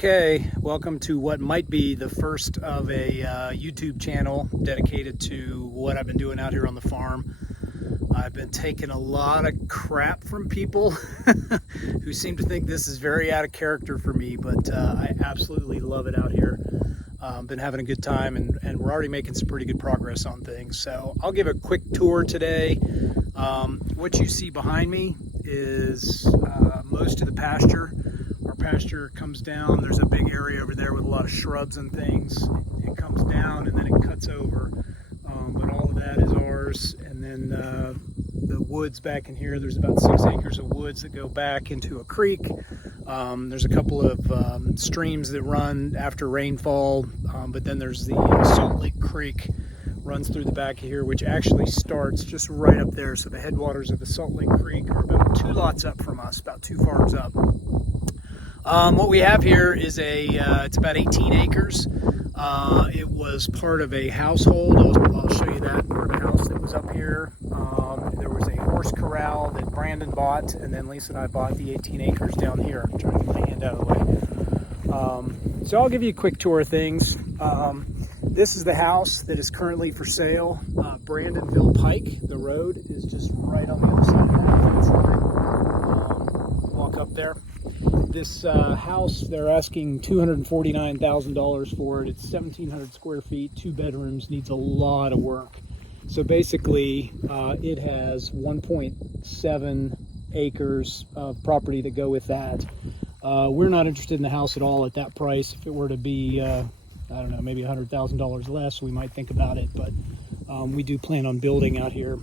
Okay, welcome to what might be the first of a YouTube channel dedicated to what I've been doing out here on the farm. I've been taking a lot of crap from people who seem to think this is very out of character for me, but I absolutely love it out here. Been having a good time, and we're already making some pretty good progress on things. So I'll give a quick tour today. What you see behind me is most of the pasture. Our pasture comes down. There's a big area over there with a lot of shrubs and things. It comes down and then it cuts over. But all of that is ours. And then the woods back in here, there's about 6 acres of woods that go back into a creek. There's a couple of streams that run after rainfall, but then there's the Salt Lake Creek runs through the back of here, which actually starts just right up there. So the headwaters of the Salt Lake Creek are about 2 lots up from us, about 2 farms up. What we have here is it's about 18 acres. It was part of a household. I'll show you that part of the house that was up here. There was a horse corral that Brandon bought, and then Lisa and I bought the 18 acres down here. I'm trying to get my hand out of the way. So I'll give you a quick tour of things. This is the house that is currently for sale. Brandonville Pike. The road is just right on the other side of the fence line. Walk up there. This house, they're asking $249,000 for it. It's 1,700 square feet, 2 bedrooms, needs a lot of work. So basically, it has 1.7 acres of property that go with that. We're not interested in the house at all at that price. If it were to be, I don't know, maybe $100,000 less, we might think about it. But we do plan on building out here.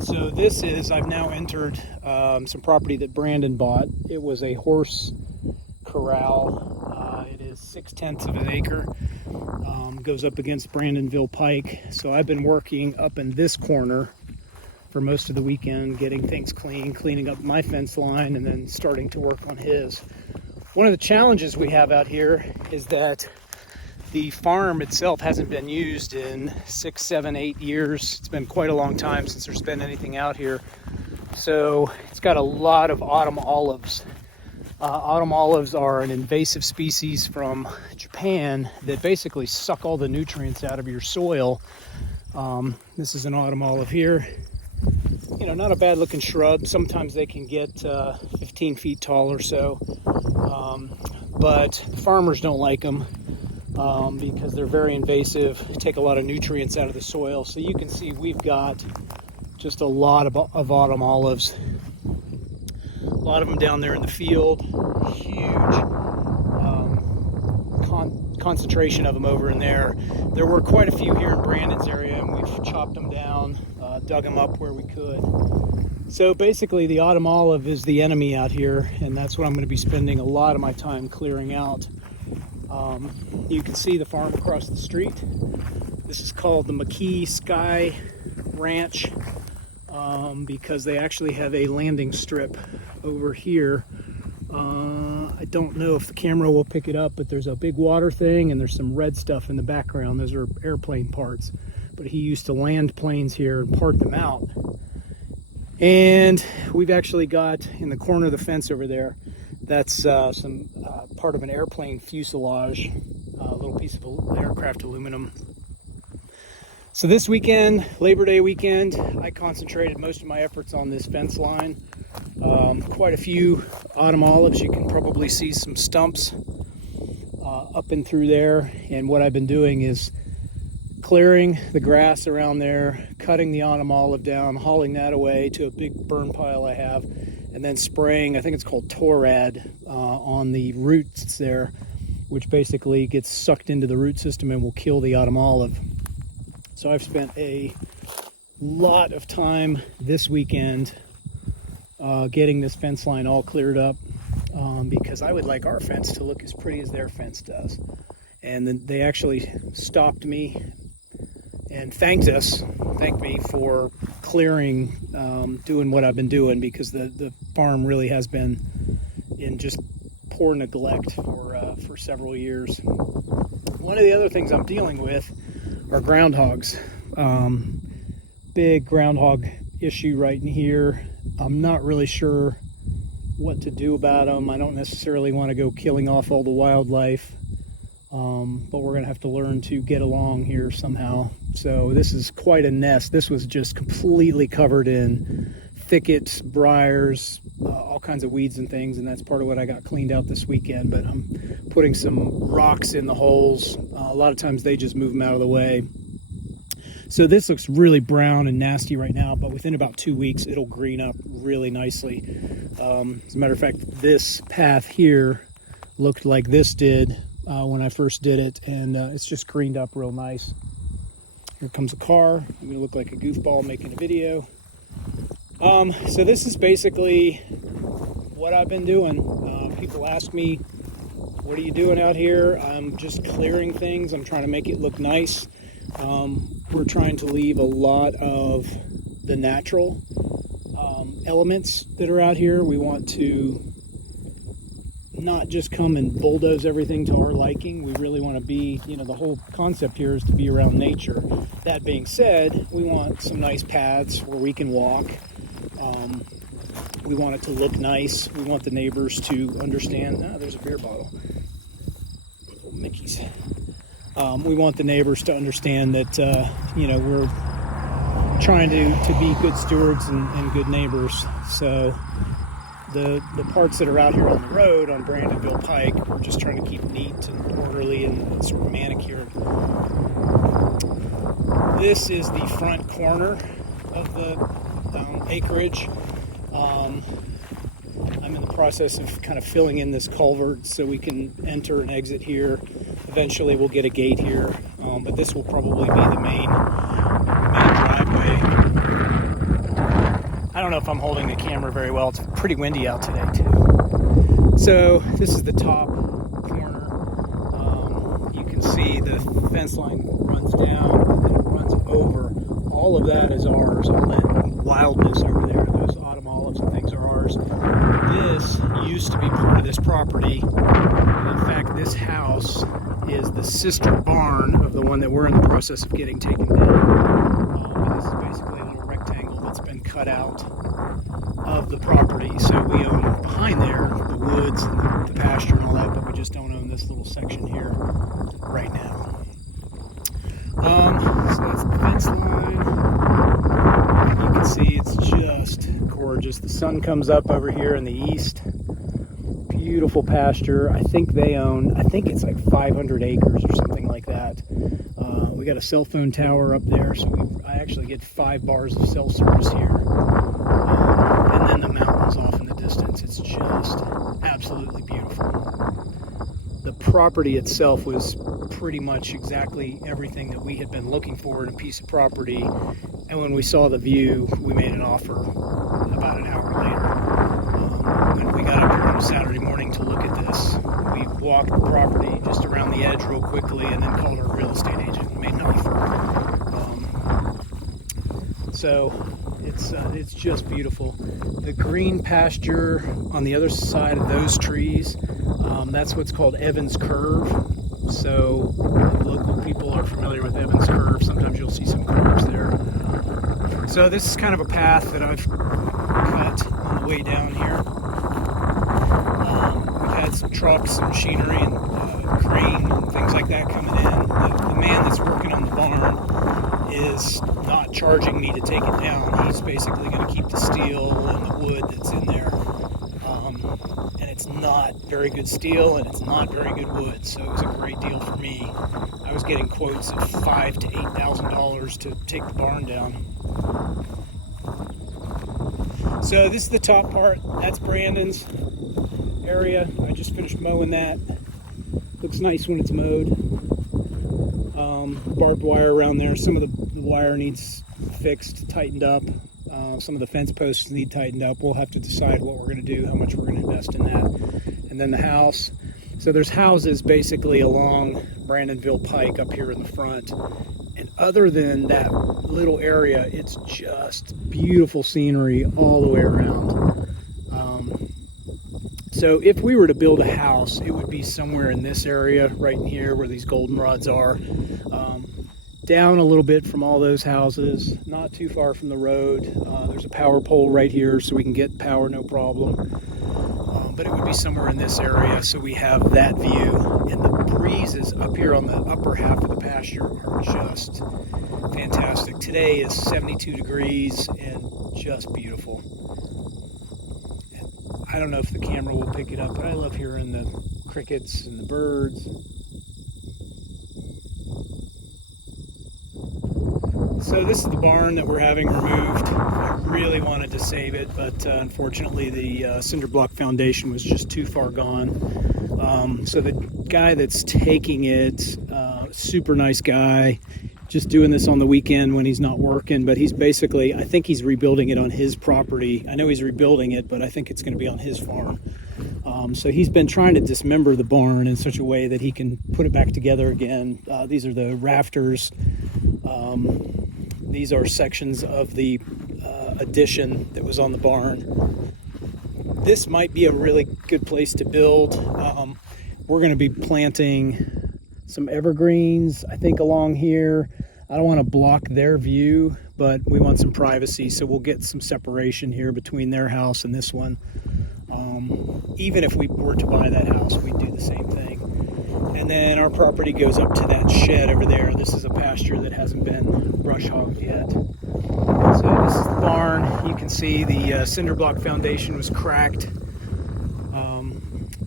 So this is, I've now entered some property that Brandon bought. It was a horse corral. It is 6/10 of an acre. Goes up against Brandonville Pike. So I've been working up in this corner for most of the weekend, getting things clean, cleaning up my fence line, and then starting to work on his. One of the challenges we have out here is that the farm itself hasn't been used in 6, 7, 8 years. It's been quite a long time since there's been anything out here. So it's got a lot of autumn olives. Autumn olives are an invasive species from Japan that basically suck all the nutrients out of your soil. This is an autumn olive here. You know, not a bad looking shrub. Sometimes they can get 15 feet tall or so. But farmers don't like them. Because they're very invasive, take a lot of nutrients out of the soil. So you can see we've got just a lot of autumn olives. A lot of them down there in the field. Huge concentration of them over in there. There were quite a few here in Brandon's area, and we've chopped them down, dug them up where we could. So basically the autumn olive is the enemy out here, and that's what I'm going to be spending a lot of my time clearing out. You can see the farm across the street. This is called the McKee Sky Ranch because they actually have a landing strip over here. I don't know if the camera will pick it up, but there's a big water thing and there's some red stuff in the background. Those are airplane parts. But he used to land planes here and part them out. And we've actually got in the corner of the fence over there, that's some part of an airplane fuselage, a little piece of aircraft aluminum. So this weekend, Labor Day weekend, I concentrated most of my efforts on this fence line. Quite a few autumn olives. You can probably see some stumps up and through there. And what I've been doing is clearing the grass around there, cutting the autumn olive down, hauling that away to a big burn pile I have, and then spraying, I think it's called Torad, on the roots there, which basically gets sucked into the root system and will kill the autumn olive. So I've spent a lot of time this weekend getting this fence line all cleared up because I would like our fence to look as pretty as their fence does. And then they actually stopped me and thanked me for clearing, doing what I've been doing, because the farm really has been in just poor neglect for several years. One of the other things I'm dealing with are groundhogs. Big groundhog issue right in here. I'm not really sure what to do about them. I don't necessarily want to go killing off all the wildlife, but we're going to have to learn to get along here somehow. So this is quite a nest. This was just completely covered in thickets, briars, all kinds of weeds and things, and that's part of what I got cleaned out this weekend. But I'm putting some rocks in the holes. A lot of times they just move them out of the way. So this looks really brown and nasty right now, but within about 2 weeks it'll green up really nicely. As a matter of fact, this path here looked like this did when I first did it, and it's just greened up real nice. Here comes a car. I'm gonna look like a goofball making a video. So this is basically what I've been doing. People ask me, what are you doing out here? I'm just clearing things. I'm trying to make it look nice. We're trying to leave a lot of the natural elements that are out here. We want to not just come and bulldoze everything to our liking. We really want to be, the whole concept here is to be around nature. That being said, we want some nice paths where we can walk. We want it to look nice. We want the neighbors to understand. There's a beer bottle. Little Mickey's. We want the neighbors to understand that, we're trying to be good stewards and good neighbors. So the parts that are out here on the road on Brandonville Pike, we're just trying to keep neat and orderly and sort of manicured. This is the front corner of the acreage. I'm in the process of kind of filling in this culvert so we can enter and exit here. Eventually we'll get a gate here, but this will probably be the main driveway. I don't know if I'm holding the camera very well. It's pretty windy out today too. So this is the top corner. You can see the fence line runs down and then it runs over. All of that is ours. All that wildness over there, those autumn olives and things are ours. This used to be part of this property. In fact, this house is the sister barn of the one that we're in the process of getting taken down. This is basically a little rectangle that's been cut out of the property. So we own behind there the woods and the pasture and all that, but we just don't own this little section here right now. So that's the fence line. You can see it's just gorgeous. The sun comes up over here in the east. Beautiful pasture. I think it's like 500 acres or something like that. We got a cell phone tower up there, so I actually get 5 bars of cell service here. And then the mountains off in the distance. It's just absolutely beautiful. The property itself was pretty much exactly everything that we had been looking for in a piece of property. And when we saw the view, we made an offer about an hour later. When we got up here on a Saturday morning to look at this, we walked the property just around the edge real quickly and then called our real estate agent and made an offer. So it's just beautiful. The green pasture on the other side of those trees, that's what's called Evans Curve. So local people are familiar with Evans Curve. Sometimes you'll see some cars there. So this is kind of a path that I've cut on the way down here. We've had some trucks and machinery and crane and things like that coming in. The man that's working on the barn is not charging me to take it down. He's basically going to keep the steel and the wood that's in there. And it's not very good steel and it's not very good wood, so it was a great deal for me. I was getting quotes of $5,000 to $8,000 to take the barn down. So this is the top part. That's Brandon's area. I just finished mowing that. Looks nice when it's mowed. Barbed wire around there. Some of the wire needs fixed, tightened up. Some of the fence posts need tightened up. We'll have to decide what we're going to do, how much we're going to invest in that. And then the house. So there's houses basically along Brandonville Pike up here in the front. And other than that little area, it's just beautiful scenery all the way around. So if we were to build a house, it would be somewhere in this area right in here where these goldenrods are. down a little bit from all those houses, not too far from the road. There's a power pole right here, so we can get power no problem. But it would be somewhere in this area, so we have that view. And the breezes up here on the upper half of the pasture are just fantastic. Today is 72 degrees and just beautiful. And I don't know if the camera will pick it up, but I love hearing the crickets and the birds. So this is the barn that we're having removed. I really wanted to save it, but unfortunately the cinder block foundation was just too far gone. So the guy that's taking it, super nice guy, just doing this on the weekend when he's not working, but he's basically, I think he's rebuilding it on his property. I know he's rebuilding it, but I think it's going to be on his farm. So he's been trying to dismember the barn in such a way that he can put it back together again. These are the rafters. These are sections of the addition that was on the barn. This might be a really good place to build. We're going to be planting some evergreens, I think, along here. I don't want to block their view, but we want some privacy, so we'll get some separation here between their house and this one. Even if we were to buy that house, we'd do the same thing. And then our property goes up to that shed over there. This is a pasture that hasn't been brush hogged yet. So this is the barn. You can see the cinder block foundation was cracked.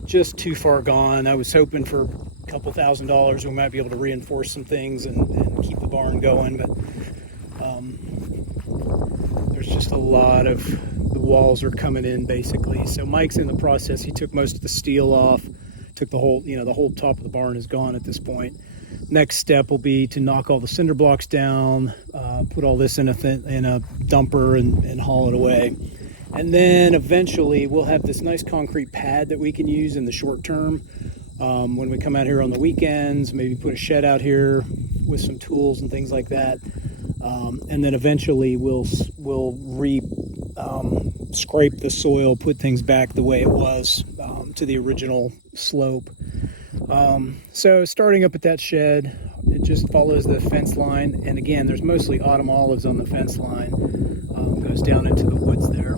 Just too far gone. I was hoping for a couple $1,000 we might be able to reinforce some things and keep the barn going, but there's just a lot of, the walls are coming in basically. So Mike's in the process. He took most of the steel off, took the whole, the whole top of the barn is gone at this point. Next step will be to knock all the cinder blocks down, put all this in a dumper and haul it away. And then eventually we'll have this nice concrete pad that we can use in the short term. When we come out here on the weekends, maybe put a shed out here with some tools and things like that. And then eventually we'll scrape the soil, put things back the way it was to the original slope. So starting up at that shed, it just follows the fence line. And again, there's mostly autumn olives on the fence line. Goes down into the woods there.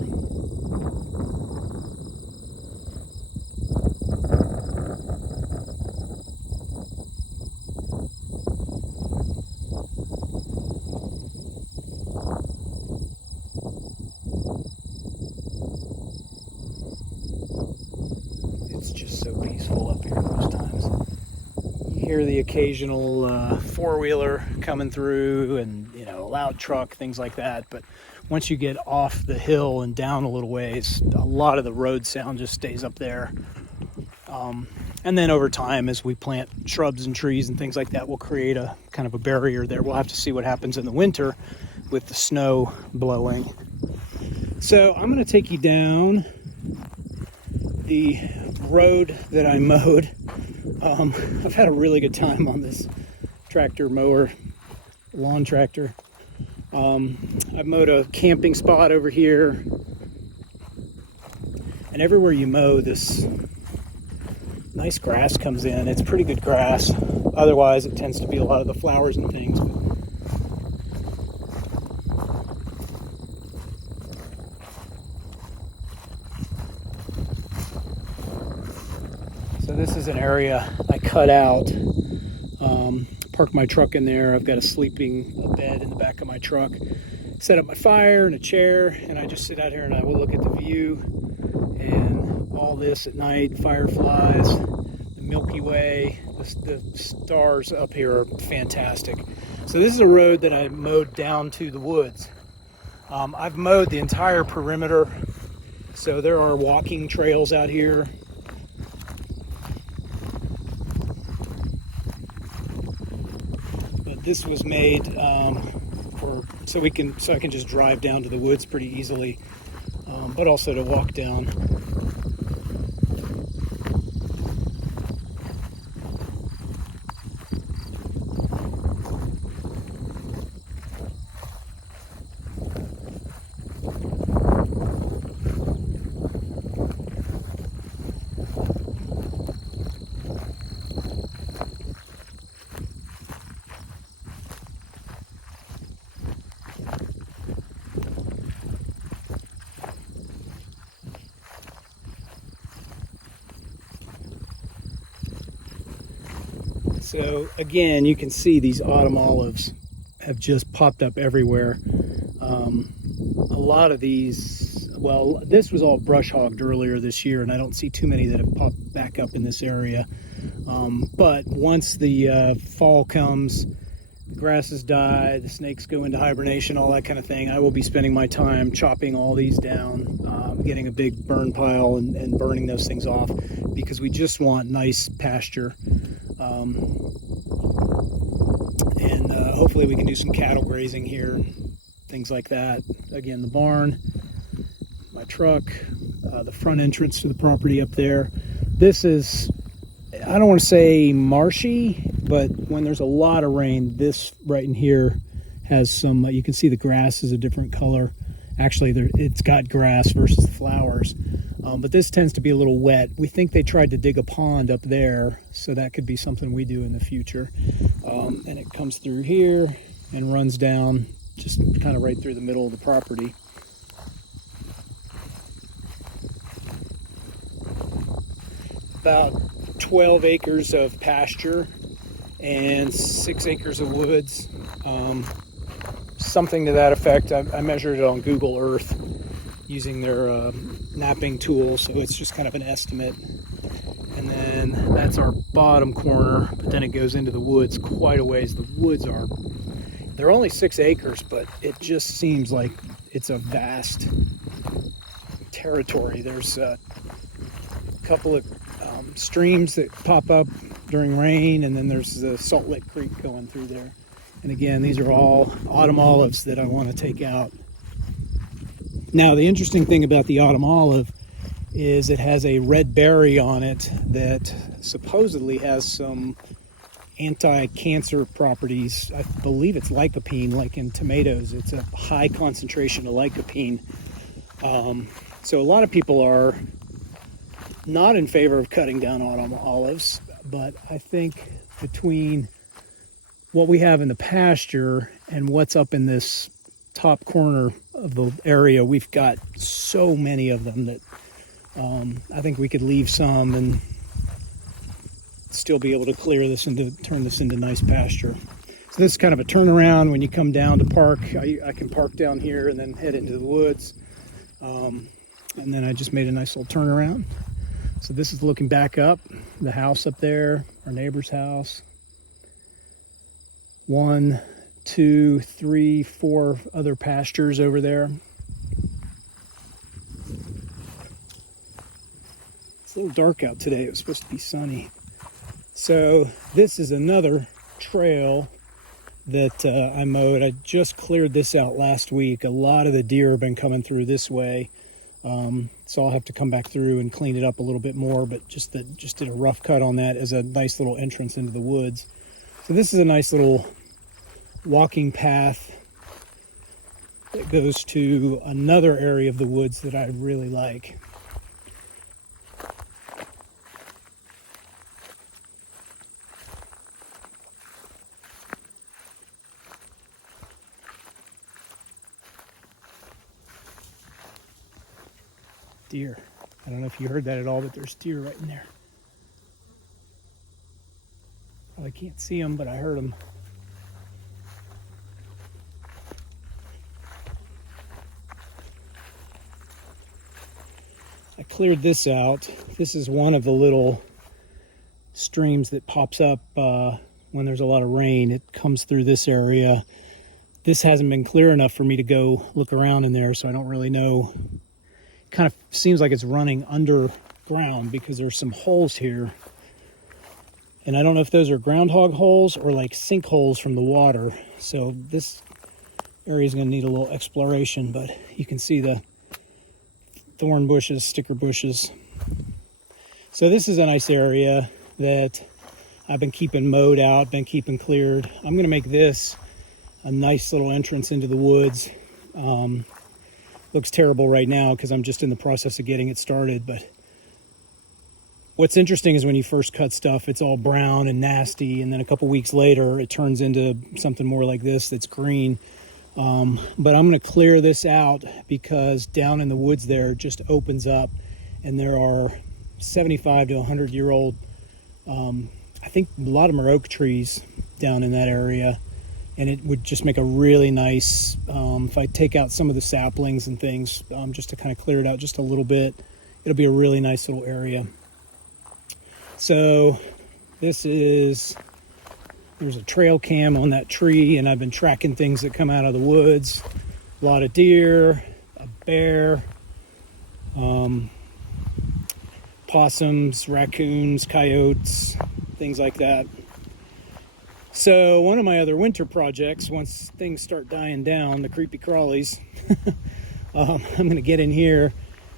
It's just so peaceful up here most times. You hear the occasional four-wheeler coming through and, a loud truck, things like that. But once you get off the hill and down a little ways, a lot of the road sound just stays up there. And then over time, as we plant shrubs and trees and things like that, we'll create a kind of a barrier there. We'll have to see what happens in the winter with the snow blowing. So I'm going to take you down the road that I mowed. I've had a really good time on this tractor mower, lawn tractor. I've mowed a camping spot over here. And everywhere you mow, this nice grass comes in. It's pretty good grass. Otherwise, it tends to be a lot of the flowers and things. So this is an area I cut out. Park my truck in there. I've got a bed in the back of my truck. Set up my fire and a chair, and I just sit out here and I will look at the view and all this at night. Fireflies, the Milky Way, the stars up here are fantastic. So this is a road that I mowed down to the woods. I've mowed the entire perimeter, so there are walking trails out here. This was made so I can just drive down to the woods pretty easily, but also to walk down. So again, you can see these autumn olives have just popped up everywhere. A lot of these, well, this was all brush hogged earlier this year, and I don't see too many that have popped back up in this area. But once the fall comes, the grasses die, the snakes go into hibernation, all that kind of thing, I will be spending my time chopping all these down, getting a big burn pile and burning those things off, because we just want nice pasture. And hopefully we can do some cattle grazing here, things like that. Again, the barn, my truck, the front entrance to the property up there. This is, I don't want to say marshy, but when there's a lot of rain, this right in here has some, you can see the grass is a different color. Actually, it's got grass versus the flowers. But this tends to be a little wet. We think they tried to dig a pond up there, so that could be something we do in the future. And it comes through here and runs down just kind of right through the middle of the property. About 12 acres of pasture and 6 acres of woods. Something to that effect. I measured it on Google Earth using their mapping tool, so it's just kind of an estimate. And then that's our bottom corner, but then it goes into the woods quite a ways. The woods they're only 6 acres, but it just seems like it's a vast territory. There's a couple of streams that pop up during rain, and then there's the Salt Lick Creek going through there. And again, these are all autumn olives that I want to take out. Now, the interesting thing about the autumn olive is it has a red berry on it that supposedly has some anti-cancer properties. I believe it's lycopene, like in tomatoes. It's a high concentration of lycopene. So a lot of people are not in favor of cutting down autumn olives, but I think between what we have in the pasture and what's up in this top corner of the area, we've got so many of them that I think we could leave some and still be able to clear this and turn this into nice pasture. So this is kind of a turnaround when you come down to park. I can park down here and then head into the woods. And then I just made a nice little turnaround. So this is looking back up, the house up there, our neighbor's house. 1, 2, 3, 4 other pastures over there. It's a little dark out today. It was supposed to be sunny. So this is another trail that I mowed. I just cleared this out last week. A lot of the deer have been coming through this way. So I'll have to come back through and clean it up a little bit more, but just did a rough cut on that as a nice little entrance into the woods. So this is a nice little walking path that goes to another area of the woods that I really like. Deer. I don't know if you heard that at all, but there's deer right in there. Well, I can't see them, but I heard them. I cleared this out. This is one of the little streams that pops up when there's a lot of rain. It comes through this area. This hasn't been clear enough for me to go look around in there, so I don't really know. It kind of seems like it's running underground because there's some holes here. And I don't know if those are groundhog holes or like sinkholes from the water. So this area is going to need a little exploration, but you can see the thorn bushes, sticker bushes. So this is a nice area that I've been keeping mowed out, been keeping cleared. I'm going to make this a nice little entrance into the woods. Looks terrible right now because I'm just in the process of getting it started, but what's interesting is when you first cut stuff, it's all brown and nasty, and then a couple weeks later, it turns into something more like this that's green. But I'm going to clear this out because down in the woods there it just opens up, and there are 75 to 100-year-old I think a lot of them are oak trees down in that area, and it would just make a really nice, if I take out some of the saplings and things, just to kind of clear it out just a little bit, it'll be a really nice little area. So there's a trail cam on that tree, and I've been tracking things that come out of the woods. A lot of deer, a bear, possums, raccoons, coyotes, things like that. So one of my other winter projects, once things start dying down, the creepy crawlies, I'm going to get in here,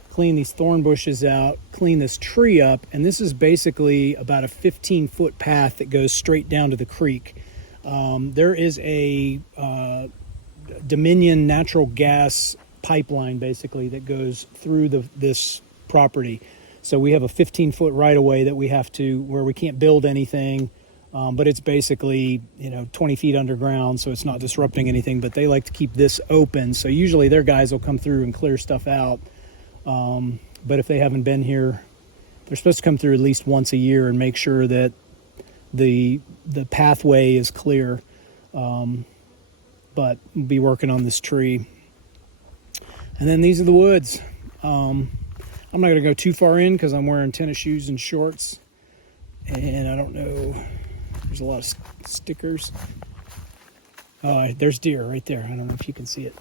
clean these thorn bushes out, clean this tree up, and this is basically about a 15-foot path that goes straight down to the creek. There is a Dominion natural gas pipeline basically that goes through this property. So we have a 15-foot right-of-way that we have to, where we can't build anything, but it's basically 20 feet underground, so it's not disrupting anything. But they like to keep this open, so usually their guys will come through and clear stuff out. But if they haven't been here, they're supposed to come through at least once a year and make sure that the pathway is clear. But we'll be working on this tree. And then these are the woods. I'm not going to go too far in because I'm wearing tennis shoes and shorts. And I don't know, there's a lot of stickers. There's deer right there. I don't know if you can see it.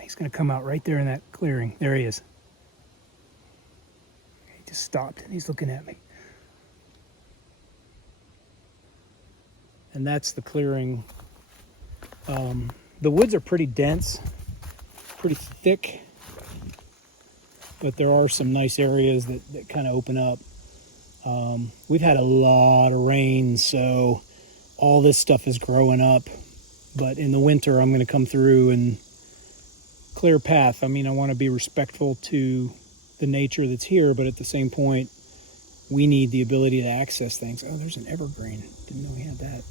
He's going to come out right there in that clearing. There he is. He just stopped and he's looking at me. And that's the clearing. The woods are pretty dense, pretty thick, but there are some nice areas that kind of open up. We've had a lot of rain, so all this stuff is growing up. But in the winter, I'm going to come through and clear path. I mean, I want to be respectful to the nature that's here, but at the same point, we need the ability to access things. Oh, there's an evergreen. Didn't know we had that.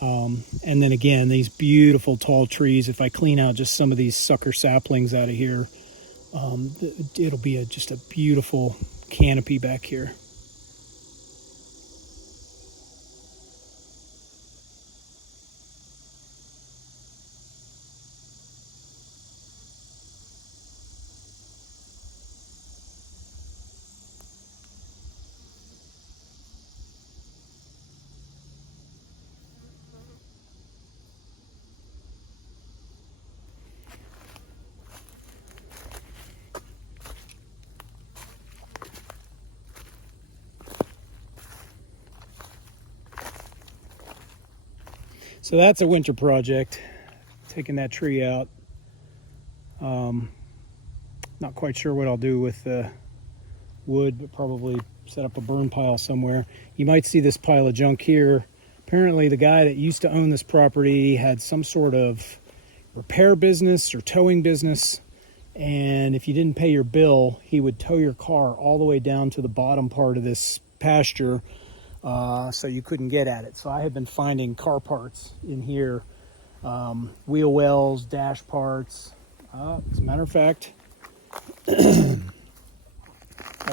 And then again, these beautiful tall trees. If I clean out just some of these sucker saplings out of here, it'll be just a beautiful canopy back here. So that's a winter project, taking that tree out. Not quite sure what I'll do with the wood, but probably set up a burn pile somewhere. You might see this pile of junk here. Apparently the guy that used to own this property had some sort of repair business or towing business, and if you didn't pay your bill, he would tow your car all the way down to the bottom part of this pasture, so you couldn't get at it. So I have been finding car parts in here, wheel wells, dash parts. As a matter of fact, that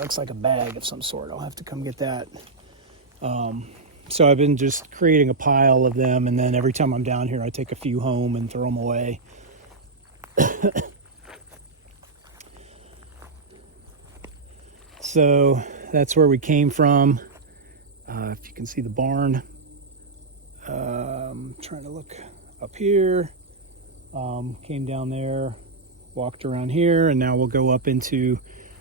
looks like a bag of some sort. I'll have to come get that. So I've been just creating a pile of them, and then every time I'm down here, I take a few home and throw them away. So that's where we came from. If you can see the barn, trying to look up here, came down there, walked around here, and now we'll go up into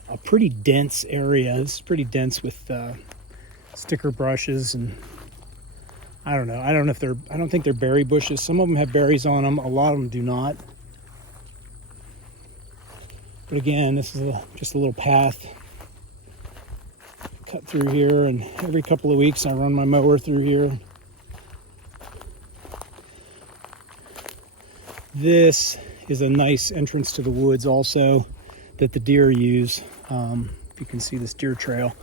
a pretty dense area. It's pretty dense with sticker brushes, and I don't know. I don't think they're berry bushes. Some of them have berries on them. A lot of them do not. But again, this is just a little path cut through here, and every couple of weeks I run my mower through here. This is a nice entrance to the woods also that the deer use. You can see this deer trail,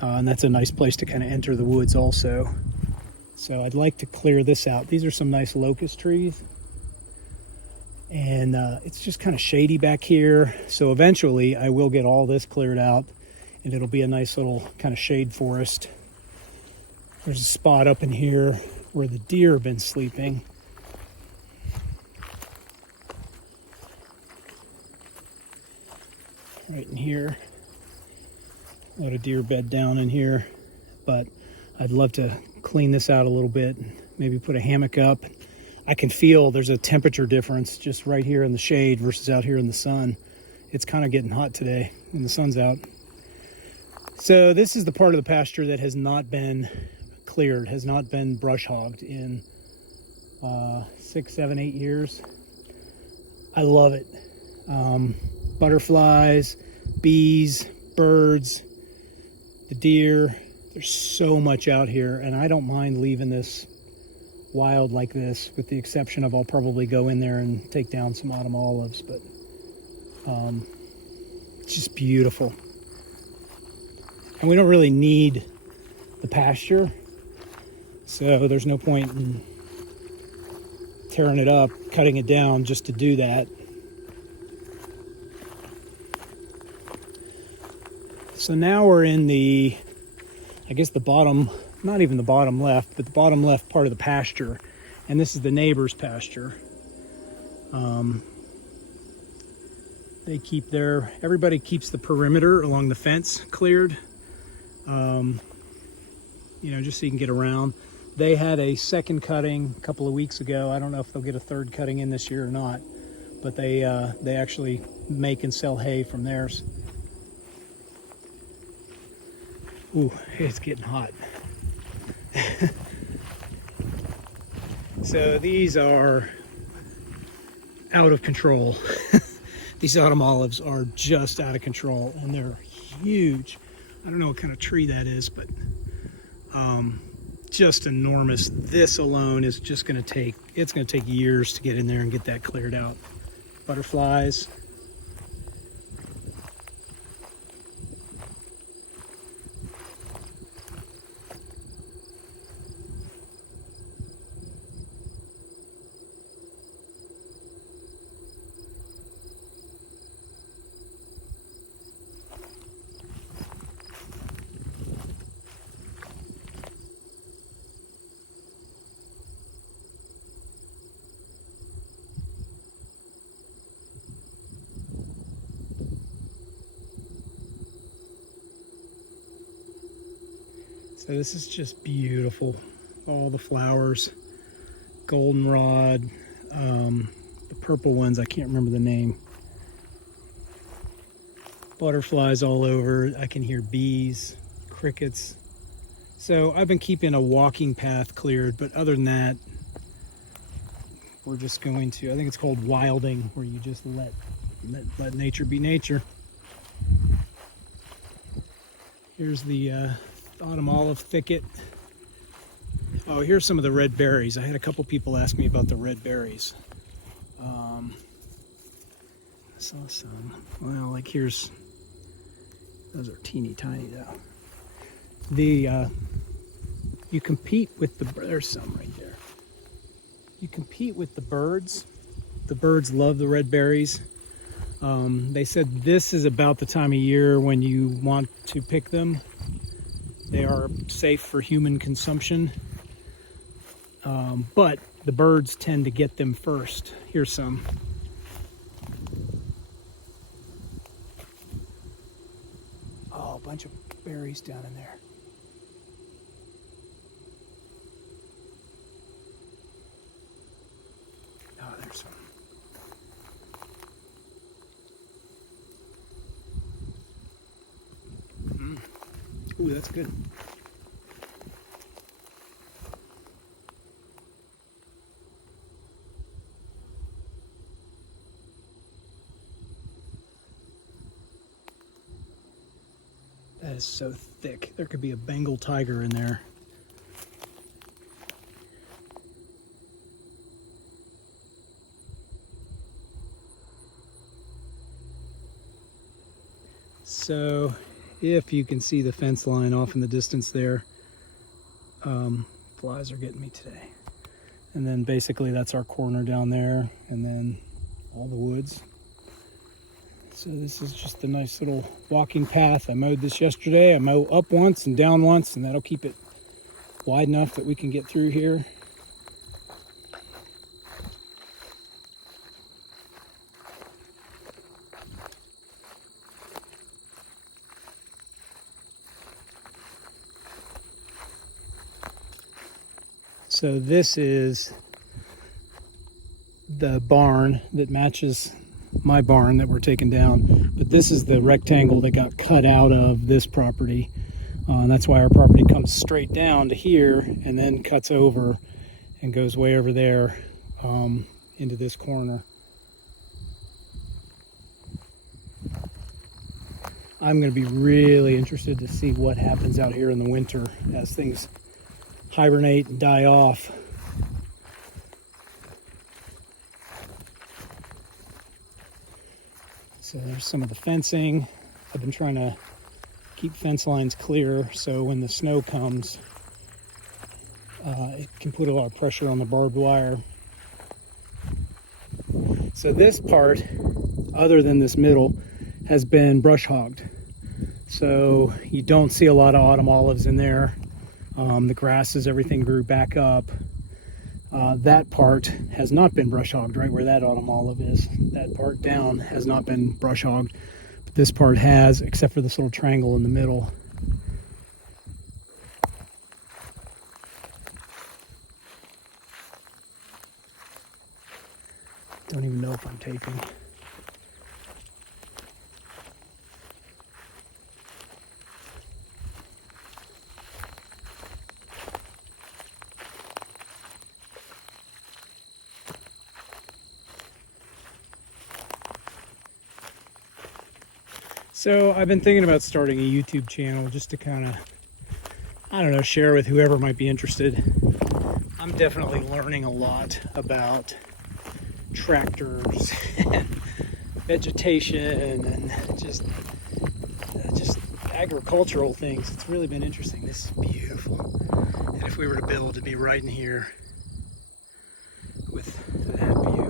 and that's a nice place to kind of enter the woods also. So I'd like to clear this out. These are some nice locust trees. And it's just kind of shady back here. So eventually I will get all this cleared out and it'll be a nice little kind of shade forest. There's a spot up in here where the deer have been sleeping. Right in here. Got a deer bed down in here, but I'd love to clean this out a little bit, maybe put a hammock up. I can feel there's a temperature difference just right here in the shade versus out here in the sun. It's kind of getting hot today and the sun's out. So this is the part of the pasture that has not been cleared, has not been brush hogged in 6, 7, 8 years. I love it. Butterflies, bees, birds, the deer. There's so much out here, and I don't mind leaving this wild like this, with the exception of I'll probably go in there and take down some autumn olives, but it's just beautiful. And we don't really need the pasture, so there's no point in tearing it up, cutting it down just to do that. So now we're in the, I guess the bottom, not even the bottom left, but the bottom left part of the pasture. And this is the neighbor's pasture. They keep everybody keeps the perimeter along the fence cleared. You know, just so you can get around. They had a second cutting a couple of weeks ago. I don't know if they'll get a third cutting in this year or not, but they actually make and sell hay from theirs. Ooh, it's getting hot. So these are out of control. These autumn olives are just out of control, and they're huge. I don't know what kind of tree that is, but just enormous. This alone is just going to take, it's going to take years to get in there and get that cleared out. Butterflies. So this is just beautiful. All the flowers, goldenrod, the purple ones, I can't remember the name. Butterflies all over. I can hear bees, crickets. So I've been keeping a walking path cleared, but other than that, we're just going to, I think it's called wilding, where you just let nature be nature. Here's the autumn olive thicket. Oh, here's some of the red berries. I had a couple people ask me about the red berries. I saw some. Well, like here's, those are teeny tiny though. You compete with there's some right there. You compete with the birds. The birds love the red berries. They said this is about the time of year when you want to pick them. They are safe for human consumption, but the birds tend to get them first. Here's some. Oh, a bunch of berries down in there. Oh, there's some. Ooh, that's good. That is so thick. There could be a Bengal tiger in there. So if you can see the fence line off in the distance there, flies are getting me today. And then basically that's our corner down there, and then all the woods. So this is just a nice little walking path. I mowed this yesterday. I mow up once and down once, and that'll keep it wide enough that we can get through here. So this is the barn that matches my barn that we're taking down, but this is the rectangle that got cut out of this property, and that's why our property comes straight down to here and then cuts over and goes way over there into this corner. I'm going to be really interested to see what happens out here in the winter as things hibernate and die off. So there's some of the fencing. I've been trying to keep fence lines clear so when the snow comes, it can put a lot of pressure on the barbed wire. So this part, other than this middle, has been brush hogged. So you don't see a lot of autumn olives in there. The grasses, everything grew back up. That part has not been brush hogged, right where that autumn olive is. That part down has not been brush hogged, but this part has, except for this little triangle in the middle. Don't even know if I'm taping. So I've been thinking about starting a YouTube channel just to kind of, I don't know, share with whoever might be interested. I'm definitely learning a lot about tractors and vegetation and just agricultural things. It's really been interesting. This is beautiful. And if we were to build, it'd be right in here with that view.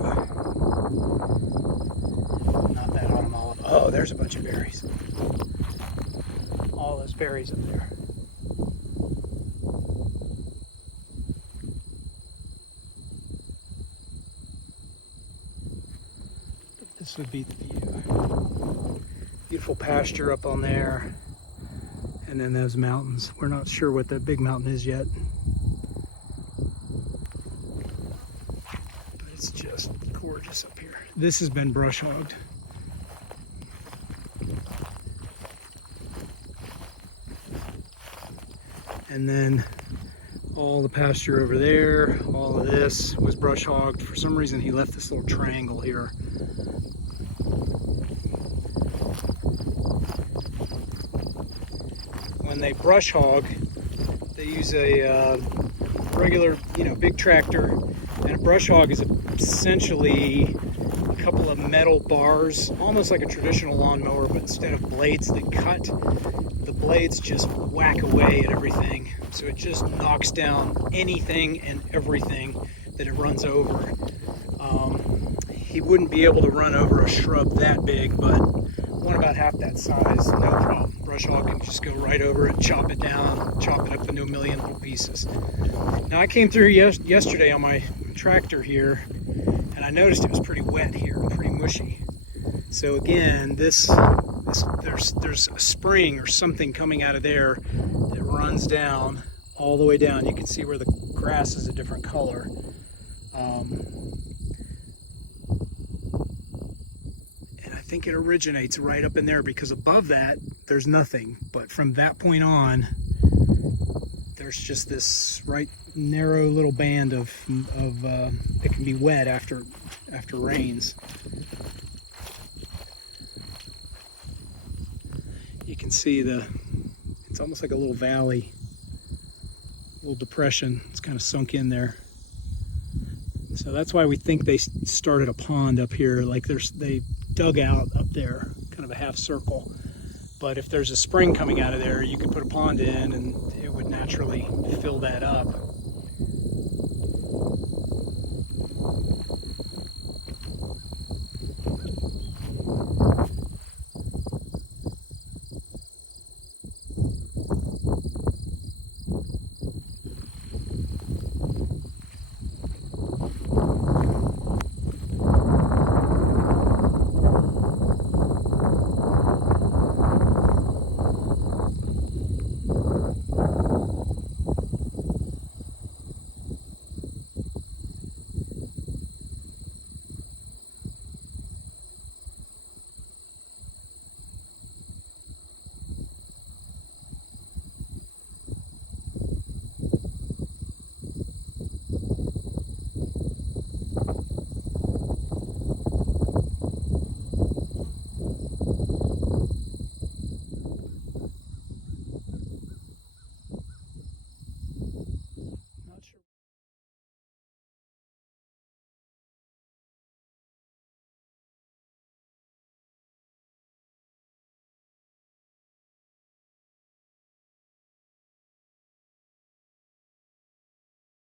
Not that autumn olive. Oh, there's a bunch of berries. All those berries up there. This would be the view. Beautiful pasture up on there. And then those mountains. We're not sure what that big mountain is yet. But it's just gorgeous up here. This has been brush hogged. And then all the pasture over there, all of this was brush hogged. For some reason he left this little triangle here. When they brush hog, they use a regular, big tractor, and a brush hog is essentially a couple of metal bars, almost like a traditional lawnmower, but instead of blades that cut, the blades just whack away at everything. So it just knocks down anything and everything that it runs over. He wouldn't be able to run over a shrub that big, but one about half that size, no problem. Brush hog can just go right over it, chop it down, chop it up into a million little pieces. Now I came through yesterday on my tractor here, and I noticed it was pretty wet here, pretty mushy. So again, there's a spring or something coming out of there that runs down all the way down. You can see where the grass is a different color. And I think it originates right up in there, because above that there's nothing, but from that point on there's just this right narrow little band of it can be wet after rains. You can see it's almost like a little valley, little depression. It's kind of sunk in there. So that's why we think they started a pond up here. Like they dug out up there, kind of a half circle. But if there's a spring coming out of there, you could put a pond in and it would naturally fill that up.